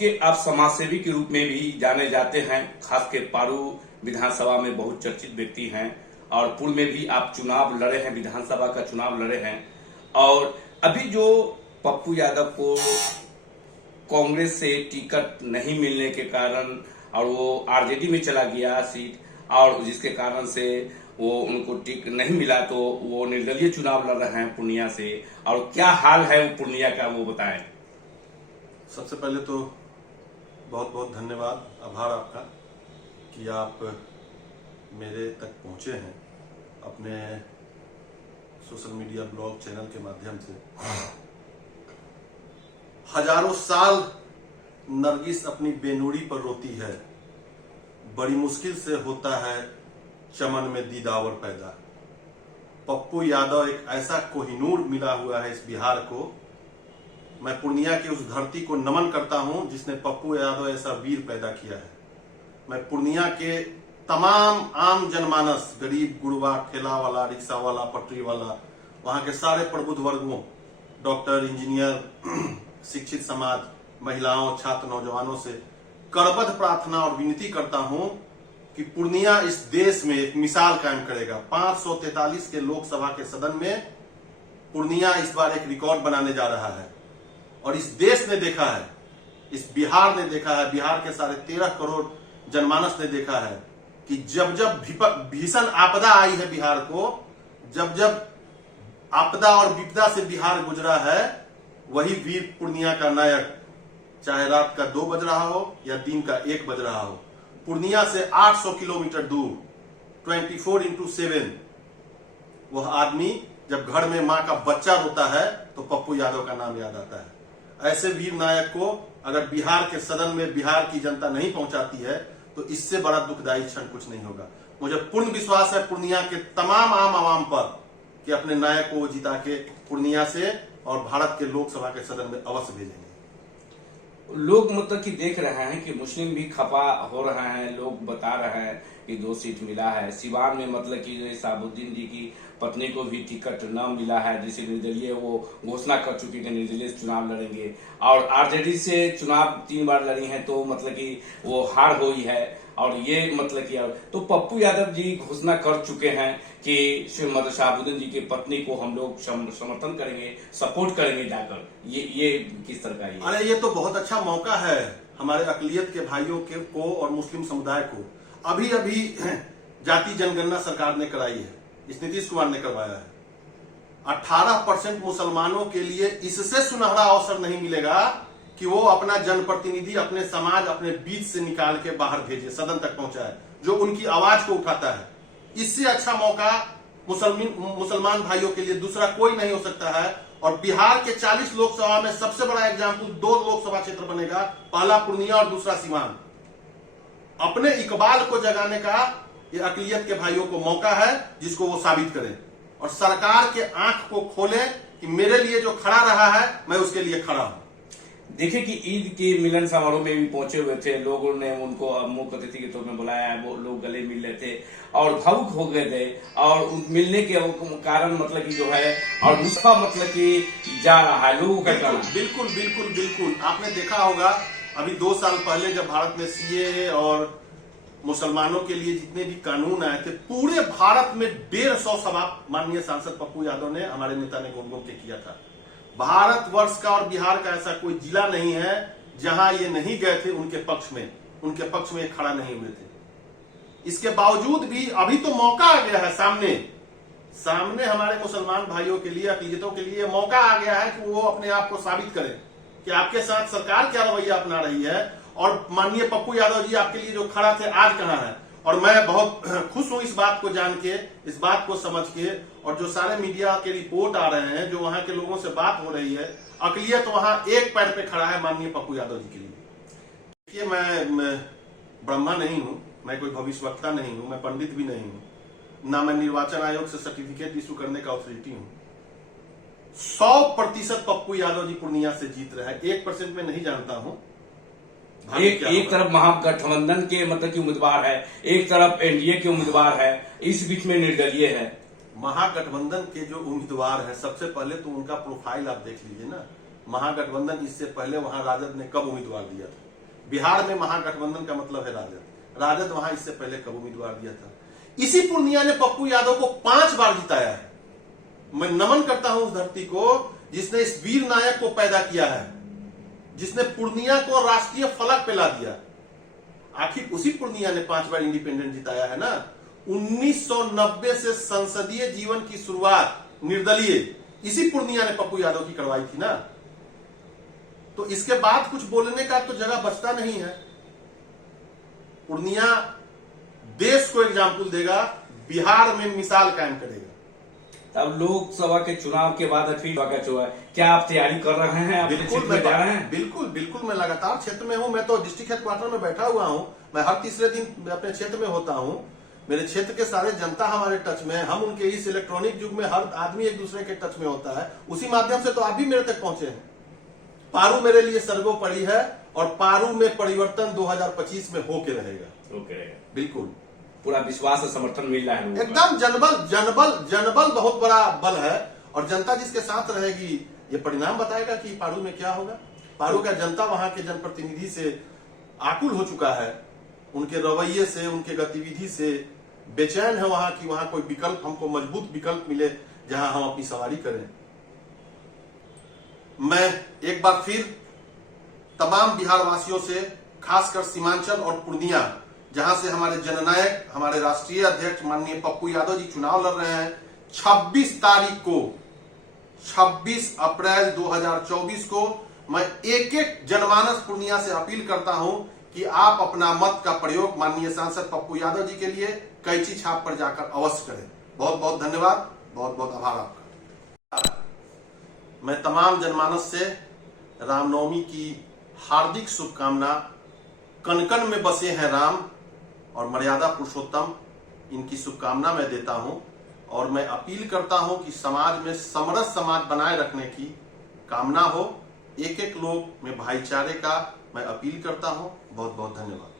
के आप समाजसेवी के रूप में भी जाने जाते हैं, खास के पारू विधानसभा में बहुत चर्चित व्यक्ति हैं और पूर्व में भी आप चुनाव लड़े हैं, विधानसभा का चुनाव लड़े हैं। और अभी जो पप्पू यादव को कांग्रेस से टिकट नहीं मिलने के कारण और वो आरजेडी में चला गया सीट, और जिसके कारण से वो उनको टिकट नहीं मिला, तो वो निर्दलीय चुनाव लड़ रहे हैं पूर्णिया से। और क्या हाल है वो पूर्णिया का, वो बताएं। सबसे पहले तो बहुत बहुत धन्यवाद, आभार आपका कि आप मेरे तक पहुंचे हैं अपने सोशल मीडिया ब्लॉग चैनल के माध्यम से। हजारों साल नरगिस अपनी बेनूरी पर रोती है, बड़ी मुश्किल से होता है चमन में दीदावर पैदा। पप्पू यादव एक ऐसा कोहिनूर मिला हुआ है इस बिहार को। मैं पूर्णिया की उस धरती को नमन करता हूं जिसने पप्पू यादव ऐसा वीर पैदा किया है। मैं पूर्णिया के तमाम आम जनमानस, गरीब गुड़वा, ठेला वाला, रिक्शा वाला, पटरी वाला, वहां के सारे प्रबुद्ध वर्गों, डॉक्टर, इंजीनियर, शिक्षित समाज, महिलाओं, छात्र, नौजवानों से करबद्ध प्रार्थना और विनती करता हूं कि पूर्णिया इस देश में एक मिसाल कायम करेगा। 543 के लोकसभा के सदन में पूर्णिया इस बार एक रिकॉर्ड बनाने जा रहा है। और इस देश ने देखा है, इस बिहार ने देखा है, बिहार के सारे 13 करोड़ जनमानस ने देखा है कि जब जब भीषण आपदा आई है बिहार को, जब जब आपदा और विपदा से बिहार गुजरा है, वही वीर पूर्णिया का नायक, चाहे रात का 2 बज रहा हो या दिन का 1 बज रहा हो, पूर्णिया से 800 किलोमीटर दूर 24/7 वह आदमी जब घर में मां का बच्चा रोता है तो पप्पू यादव का नाम याद आता है। ऐसे वीर नायक को अगर बिहार के सदन में बिहार की जनता नहीं पहुंचाती है तो इससे बड़ा दुखदायी क्षण कुछ नहीं होगा। मुझे पूर्ण विश्वास है पूर्णिया के तमाम आम आवाम पर कि अपने नायक को जिता के पूर्णिया से और भारत के लोकसभा के सदन में अवश्य भेजेंगे। लोग मतलब कि देख रहे हैं कि मुस्लिम भी खफा हो रहे हैं, लोग बता रहे हैं कि 2 सीट मिला है। सिवान में मतलब कि जो साबुद्दीन जी की पत्नी को भी टिकट न मिला है, जिसे निर्दलीय वो घोषणा कर चुके हैं निर्दलीय चुनाव लड़ेंगे। और आरजेडी से चुनाव 3 बार लड़ी हैं तो मतलब कि वो हार हुई है। और ये मतलब कि तो पप्पू यादव जी घोषणा कर चुके हैं कि मतलब शाहबुद्दीन जी की पत्नी को हम लोग समर्थन करेंगे, सपोर्ट करेंगे जाकर। ये किस तरह का है? अरे ये तो बहुत अच्छा मौका है हमारे अकलियत के भाइयों को और मुस्लिम समुदाय को। अभी अभी जाति जनगणना सरकार ने कराई है, इस नीतीश कुमार ने करवाया है। 18% मुसलमानों के लिए इससे सुनहरा अवसर नहीं मिलेगा कि वो अपना जनप्रतिनिधि अपने समाज, अपने बीच से निकाल के बाहर भेजे, सदन तक पहुंचाए, जो उनकी आवाज को उठाता है। इससे अच्छा मौका मुसलमान भाइयों के लिए दूसरा कोई नहीं हो सकता है। और बिहार के 40 लोकसभा में सबसे बड़ा एग्जाम्पल 2 लोकसभा क्षेत्र बनेगा, पहला पूर्णिया और दूसरा सीवान। अपने इकबाल को जगाने का ये अकलियत के भाइयों को मौका है, जिसको वो साबित करें और सरकार के आंख को खोलें कि मेरे लिए जो खड़ा रहा है मैं उसके लिए खड़ा हूं। देखिए कि ईद के मिलन समारोह में भी पहुंचे हुए थे, लोगों ने उनको मुख्य अतिथि के तौर में बुलाया है, वो लोग गले मिल रहे थे और भावुक हो गए थे। और मिलने के कारण मतलब कि जो है और नुस्खा मतलब कि जा रहा है लोगों का कहना। बिल्कुल बिल्कुल बिल्कुल आपने देखा होगा अभी 2 साल पहले जब भारत में सीएए और मुसलमानों के लिए जितने भी कानून आए थे, पूरे भारत में 150 सभा माननीय सांसद पप्पू यादव ने, हमारे नेता ने घूम घूम के किया था। भारतवर्ष का और बिहार का ऐसा कोई जिला नहीं है जहां ये नहीं गए थे उनके पक्ष में खड़ा नहीं हुए थे। इसके बावजूद भी अभी तो मौका आ गया है सामने हमारे मुसलमान भाइयों के लिए, अकलियतों के लिए मौका आ गया है कि वो अपने आप को साबित करें कि आपके साथ सरकार क्या रवैया अपना रही है। और माननीय पप्पू यादव जी आपके लिए जो खड़ा थे आज कहां है। और मैं बहुत खुश हूं इस बात को जान के, इस बात को समझ के, और जो सारे मीडिया के रिपोर्ट आ रहे हैं, जो वहां के लोगों से बात हो रही है, अकलियत वहां एक पैर पे खड़ा है माननीय पप्पू यादव जी के लिए। देखिए मैं ब्रह्मा नहीं हूं, मैं कोई भविष्यवक्ता नहीं हूं, मैं पंडित भी नहीं हूं, ना मैं निर्वाचन आयोग से सर्टिफिकेट इशू करने का अथॉरिटी हूं। 100% पप्पू यादव जी पूर्णिया से जीत रहे हैं, 1% में नहीं जानता हूं। एक तरफ महागठबंधन के मतलब की उम्मीदवार है, एक तरफ एनडीए के उम्मीदवार है, इस बीच में निर्दलीय है। महागठबंधन के जो उम्मीदवार है, सबसे पहले तो उनका प्रोफाइल आप देख लीजिए ना। महागठबंधन इससे पहले वहां राजद ने कब उम्मीदवार दिया था? बिहार में महागठबंधन का मतलब है राजद। राजद वहां इससे पहले कब उम्मीदवार दिया था। इसी पूर्णिया ने पप्पू यादव को 5 बार जिताया है। मैं नमन करता हूं उस धरती को जिसने इस वीर नायक को पैदा किया है, जिसने पूर्णिया को राष्ट्रीय फलक पे ला दिया। आखिर उसी पूर्णिया ने 5 बार इंडिपेंडेंट जिताया है ना। 1990 से संसदीय जीवन की शुरुआत निर्दलीय इसी पूर्णिया ने पप्पू यादव की करवाई थी ना। तो इसके बाद कुछ बोलने का तो जगह बचता नहीं है। पूर्णिया देश को एग्जाम्पल देगा, बिहार में मिसाल कायम करेगा। तब लोकसभा के चुनाव के बाद फिर का चुनाव, क्या आप तैयारी कर रहे हैं? बिल्कुल मैं जा रहे हैं। बिल्कुल मैं लगातार क्षेत्र में हूं। मैं तो डिस्ट्रिक्ट हेडक्वार्टर में बैठा हुआ हूं। मैं हर तीसरे दिन अपने क्षेत्र में होता हूं। मेरे क्षेत्र के सारे जनता हमारे टच में है। हम उनके इस इलेक्ट्रॉनिक युग में हर आदमी एक दूसरे के टच में होता है। उसी माध्यम से तो आप भी मेरे तक पहुंचे हैं। पारू मेरे लिए सर्वोपरि है और पारू में परिवर्तन 2025 में होके रहेगा। बिल्कुल पूरा विश्वास और समर्थन मिल रहा है एकदम। जनबल बहुत बड़ा बल है और जनता जिसके साथ रहेगी ये परिणाम बताएगा कि पारू में क्या होगा। पारू का जनता वहां के जनप्रतिनिधि से आकुल हो चुका है। उनके रवैये से, उनके गतिविधि से बेचैन है वहां की वहां कोई विकल्प, हमको मजबूत विकल्प मिले जहां हम अपनी सवारी करें। मैं एक बार फिर तमाम बिहार वासियों से, खासकर सीमांचल और पूर्णिया जहां से हमारे जननायक, हमारे राष्ट्रीय अध्यक्ष माननीय पप्पू यादव जी चुनाव लड़ रहे हैं, 26 तारीख को, 26 अप्रैल 2024 को मैं एक एक जनमानस पूर्णिया से अपील करता हूं कि आप अपना मत का प्रयोग माननीय सांसद पप्पू यादव जी के लिए कैंची छाप पर जाकर अवश्य करें। बहुत बहुत धन्यवाद, बहुत बहुत आभार आपका। मैं तमाम जनमानस से रामनवमी की हार्दिक शुभकामना। कण कण में बसे हैं राम और मर्यादा पुरुषोत्तम, इनकी शुभकामना मैं देता हूं और मैं अपील करता हूं कि समाज में समरस समाज बनाए रखने की कामना हो। एक एक लोग में भाईचारे का मैं अपील करता हूं। बहुत बहुत धन्यवाद।